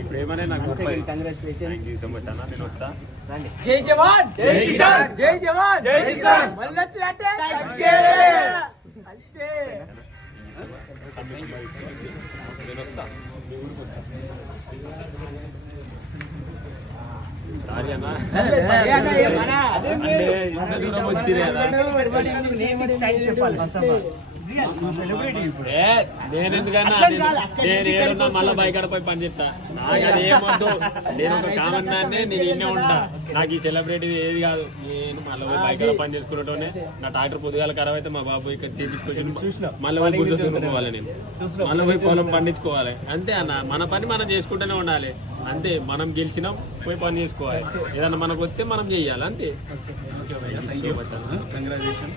ఇప్పుడు ఏమనే నాకు congratulation thank you so much అన్న నేను వస్తా. జై జవాన్! జై కిసాన్! జై జవాన్! జై కిసాన్! మళ్ళీ వచ్చినట్టే! అంతే. నేను వస్తా. మీ ఊరికి వస్తా. సారీ అన్న? అంటే ఇంత దూరం వచ్చిరే కదా. నేను ఎందుకన్నా? నేను- నేను ఏడున్నా మళ్ళీ పోయి పని చేస్తా. నాకు అది ఏమొద్దు. నేను ఒక కామన్ మ్యాన్ నేను ఇన్నే ఉంటా. నాకు ఈ సెలబ్రిటీ ఏది కాదు. నేను మళ్ళీ పోయి బైక్ పని చేసుకున్నటోనే నా ట్రాక్టర్ పొద్దుగాల ఖరాబ్ అయితే మా బాబు ఇక్కడ చేపించుకొని మళ్ళీ పోయి గుర్తు దున్నుకోవాలి నేను. మళ్ళీ పోయి పొలం పండించుకోవాలి. అంతే అన్న. మన పని మనం చేసుకుంటూనే ఉండాలి. అంతే. మనం గెలిచినాం పోయి పని చేసుకోవాలి. ఏదన్నా మనకు వస్తే మనం చెయ్యాలి అంతే. కంగ్రాచులేషన్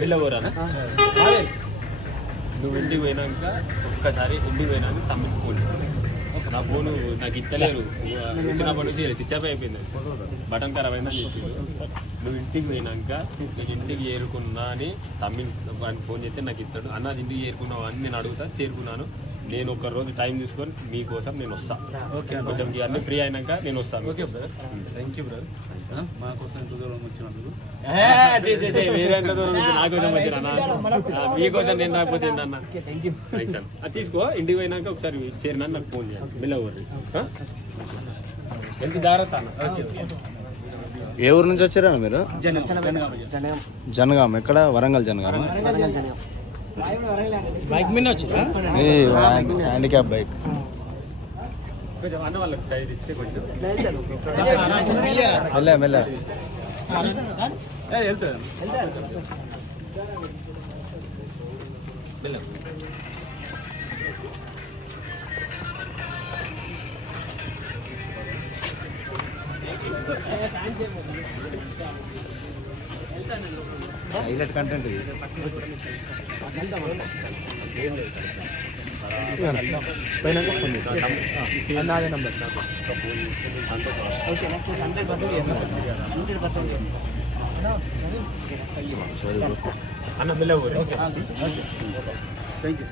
వెళ్ళవరా నువ్వు ఇంటికి పోయినాక ఒక్కసారి ఇంటికి పోయినాక తమ్ముడు ఫోన్ నా ఫోను నాకు ఇచ్చలేరు వచ్చినప్పటి నుంచి స్విచ్ ఆఫ్ అయిపోయింది. బటన్ ఖరాబ్ అయిందని చెప్పిండు నువ్వు ఇంటికి పోయినాక నేను ఇంటికి చేరుకున్నా అని తమ్మిని ఫోన్ చేస్తే నాకు ఇస్తాడు. అన్న ఇంటికి చేరుకున్నావు అని నేను అడుగుతా చేరుకున్నాను. నేను ఒక రోజు టైం తీసుకొని మీకోసం నేను వస్తా. ఓకే అన్న. కొంచెం అన్ని ఫ్రీ అయినాక నేను వస్తాను. Okay brother thank you brother మా కోసం ఎంత దూరం వచ్చినందుకు? ఏ, చే, చే, చే, మీరెంత దూరం నుంచి నా? కోసం వచ్చారు అన్న మీకోసం నేను రాకపోతే ఏంటన్నా థ్యాంక్స్ అది తీసుకో ఇంటికి పోయినాక ఒకసారి చేరినా నాకు ఫోన్ చేయండి బిల్ అవ్వరు ఎంత జాగ్రత్త ఏ ఊరు నుంచి వచ్చారా మీరు? జనగాం ఎక్కడ? వరంగల్ జనగామ. బైక్ మీద హ్యాండిక్యాప్ బైక్. కొంచెం అన్న వాళ్ళకి సైడ్ ఇస్తే కొంచెం. మెల్ల మెల్ల వెళ్తాను హైలైట్ కంటెంట్ ఇది పోయినాక ఫోన్ చేస్తాను. నాదే number okay next hundred percent hundred percent అన్న బిల్ అవ్వరు థ్యాంక్ యూ